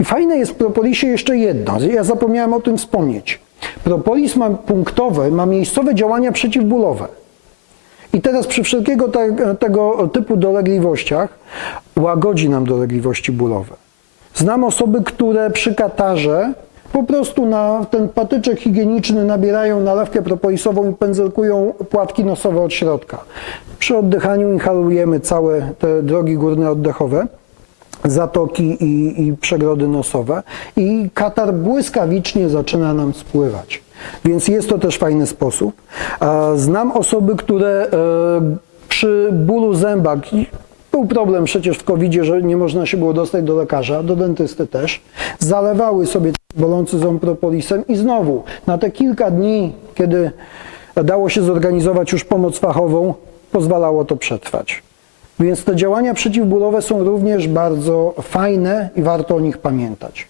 I fajne jest w propolisie jeszcze jedno, ja zapomniałem o tym wspomnieć. Propolis ma punktowe, ma miejscowe działania przeciwbólowe. I teraz przy wszelkiego te, tego typu dolegliwościach łagodzi nam dolegliwości bólowe. Znam osoby, które przy katarze po prostu na ten patyczek higieniczny nabierają nalewkę propolisową i pędzelkują płatki nosowe od środka. Przy oddychaniu inhalujemy całe te drogi górne oddechowe, zatoki i, i przegrody nosowe i katar błyskawicznie zaczyna nam spływać. Więc jest to też fajny sposób. Znam osoby, które e, przy bólu zęba, był problem przecież w covid że nie można się było dostać do lekarza, do dentysty też, zalewały sobie bolący ząb propolisem i znowu na te kilka dni, kiedy dało się zorganizować już pomoc fachową, pozwalało to przetrwać. Więc te działania przeciwbólowe są również bardzo fajne i warto o nich pamiętać.